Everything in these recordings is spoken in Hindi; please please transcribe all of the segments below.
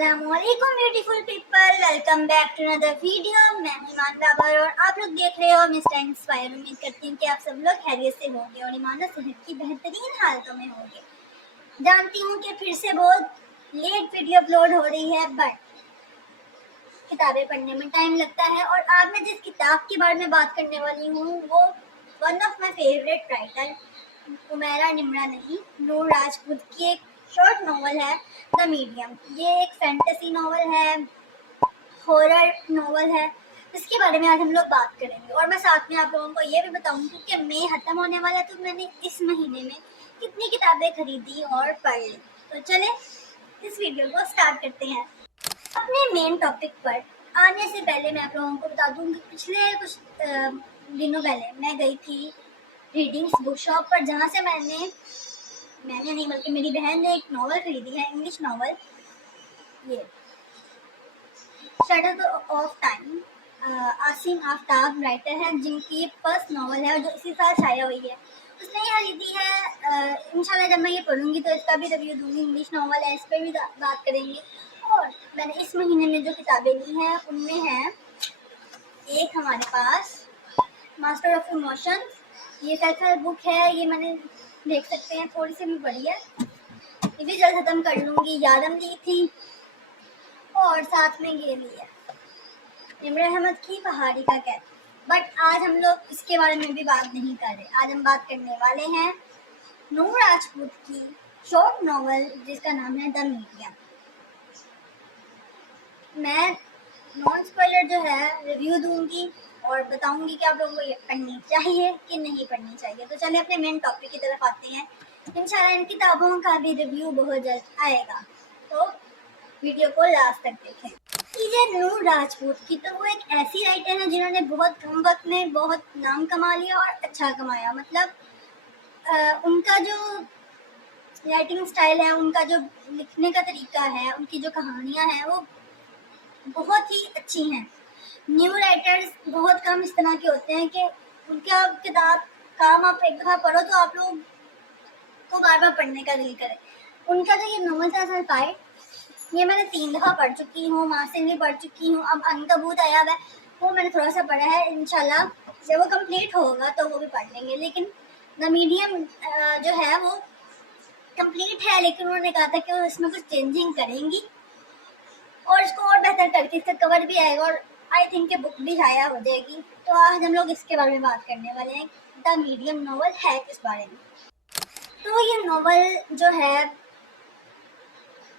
अस्सलामुअलैकुम beautiful people, welcome back to another video. मैं ईमान बाबर और आप लोग देख रहे हो मिस्टर इंस्पायर। उम्मीद करती हूँ कि आप सब लोग खैरियत से होंगे और ईमान और सेहत की बेहतरीन हालतों में होंगे। जानती हूँ कि फिर से बहुत लेट वीडियो अपलोड हो रही है, बट किताबें पढ़ने में टाइम लगता है। और आज मैं जिस किताब के बारे में बात करने वाली हूँ वो one of my favourite writer Umaira Nimra नहीं, नूर राजपूत की एक शॉर्ट नॉवल है द मीडियम। ये एक फैंटेसी नॉवल है, हॉरर नॉवल है, इसके बारे में आज हम लोग बात करेंगे। और मैं साथ में आप लोगों को ये भी बताऊंगी कि मई खत्म होने वाला है तो मैंने इस महीने में कितनी किताबें खरीदी और पढ़ ली। तो चले इस वीडियो को स्टार्ट करते हैं। अपने मेन टॉपिक पर आने से पहले मैं आप लोगों को बता दूं कि पिछले कुछ दिनों पहले मैं गई थी रीडिंग्स बुक शॉप पर, जहाँ से मैंने नहीं बल्कि मेरी बहन ने एक नॉवल खरीदी है, इंग्लिश नॉवल। ये shadow of time, Asim Aftab writer है, जिनकी फर्स्ट नॉवल है और जो इसी साल शाया हुई है। उसने ये खरीदी है। इंशाल्लाह जब मैं ये पढ़ूंगी तो इसका भी रिव्यू दूंगी। इंग्लिश नॉवल है, इस पर भी बात करेंगे। और मैंने इस महीने में जो किताबें ली हैं उनमें है एक हमारे पास मास्टर ऑफ इमोशन। ये सेल्फ हेल्प बुक है, ये मैंने देख सकते हैं थोड़ी सी भी पढ़ी है, ये भी जल्द खत्म कर लूँगी। यादम ली थी और साथ में ये ली है इमरान अहमद की पहाड़ी का कैद। बट आज हम लोग इसके बारे में भी बात नहीं कर रहे। आज हम बात करने वाले हैं नूर राजपूत की शॉर्ट नॉवल जिसका नाम है द मीडियम। मैं नॉन स्पॉइलर जो है रिव्यू दूंगी और बताऊंगी कि आप लोगों को ये पढ़नी चाहिए कि नहीं पढ़नी चाहिए। तो चलिए अपने मेन टॉपिक की तरफ आते हैं। इंशाल्लाह इन किताबों का भी रिव्यू बहुत जल्द आएगा, तो वीडियो को लास्ट तक देखें। ये नूर राजपूत की तो वो एक ऐसी राइटर है जिन्होंने बहुत कम वक्त में बहुत नाम कमा लिया और अच्छा कमाया। मतलब उनका जो राइटिंग स्टाइल है, उनका जो लिखने का तरीका है, उनकी जो कहानियाँ हैं वो बहुत ही अच्छी हैं। न्यू राइटर्स बहुत कम इस तरह के होते हैं कि उनका किताब काम आप एक दफ़ा पढ़ो तो आप लोग को बार बार पढ़ने का दिल करे। उनका जो ये नॉवल था सल्फाइड, ये मैंने 3 दफ़ा पढ़ चुकी हूँ। मासिन भी पढ़ चुकी हूँ, अब अनकबूत आया हुआ है वो मैंने थोड़ा सा पढ़ा है। इंशाल्लाह जब वो कंप्लीट होगा तो वो भी पढ़ लेंगे। लेकिन द मीडियम जो है वो कंप्लीट है, लेकिन उन्होंने कहा था कि वो इसमें कुछ चेंजिंग करेंगी और इसको और बेहतर करके इसका कवर भी आएगा और आई थिंक कि बुक भी शाया हो जाएगी। तो आज हम लोग इसके बारे में बात करने वाले हैं, द मीडियम नॉवल है किस बारे में। तो ये नॉवल जो है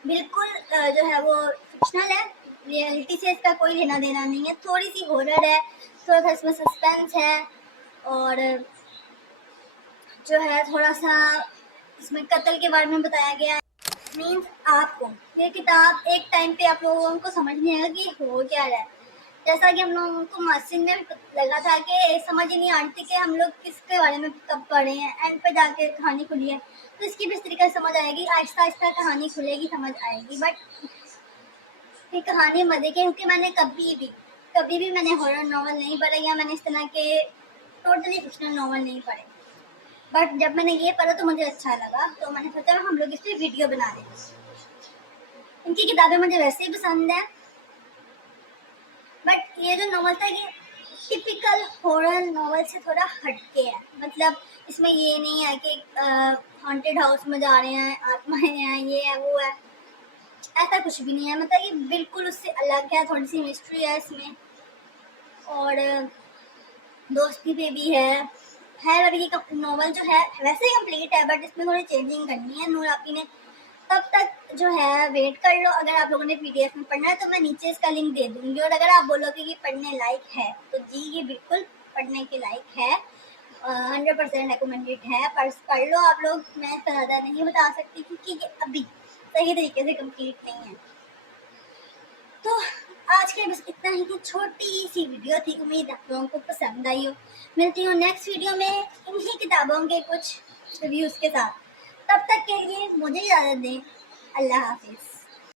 बिल्कुल जो है वो फिक्शनल है, रियलिटी से इसका कोई लेना देना नहीं है। थोड़ी सी हॉरर है, थोड़ा सा इसमें सस्पेंस है और जो है थोड़ा सा इसमें कत्ल के बारे में बताया गया है। मीन्स आपको ये किताब एक टाइम पे आप लोगों को समझ नहीं आएगा कि हो क्या रहा है। जैसा कि हम लोगों को मासिन में लगा था कि समझ ही नहीं आती कि हम लोग किसके बारे में कब पढ़े हैं, एंड पे जाके कहानी खुली है तो इसकी भी इस तरीके से समझ आएगी। आहिस्ता आहिस्ता कहानी खुलेगी, समझ आएगी। बट ये कहानी मजे की, क्योंकि मैंने कभी भी मैंने हॉरर नॉवल नहीं पढ़े या मैंने इस तरह के टोटली फिक्शनल नॉवल नहीं पढ़े। बट जब मैंने ये पढ़ा तो मुझे अच्छा लगा, तो मैंने सोचा हम लोग इस पर वीडियो बना दें। इनकी किताबें मुझे वैसे ही पसंद है, बट ये जो नॉवल था ये टिपिकल हॉरर नॉवल से थोड़ा हटके है। मतलब इसमें ये नहीं है कि हॉन्टेड हाउस में जा रहे हैं, आत्माएं हैं, ये है वो है, ऐसा कुछ भी नहीं है। मतलब ये बिल्कुल उससे अलग है। थोड़ी सी मिस्ट्री है इसमें और दोस्ती पे भी है। अभी ये नॉवल जो है वैसे ही कंप्लीट है, बट इसमें थोड़ी चेंजिंग करनी है नूर आपी ने। तब तक जो है वेट कर लो। अगर आप लोगों ने पीडीएफ में पढ़ना है तो मैं नीचे इसका लिंक दे दूंगी। और अगर आप बोलोगे कि पढ़ने लायक है तो जी ये बिल्कुल पढ़ने के लायक है, 100% रिकमेंडेड है। पढ़ लो आप लोग। मैं इसका ज़्यादा नहीं बता सकती क्योंकि ये अभी सही तरीके से कंप्लीट नहीं है। तो आज के बस इतना ही, छोटी सी वीडियो थी। उम्मीद आप लोगों को पसंद आई हो। मिलती हूँ नेक्स्ट वीडियो में इन्हीं किताबों के कुछ रिव्यूज़ के साथ। तब तक के लिए मुझे इजाज़त दें। अल्लाह हाफिज़।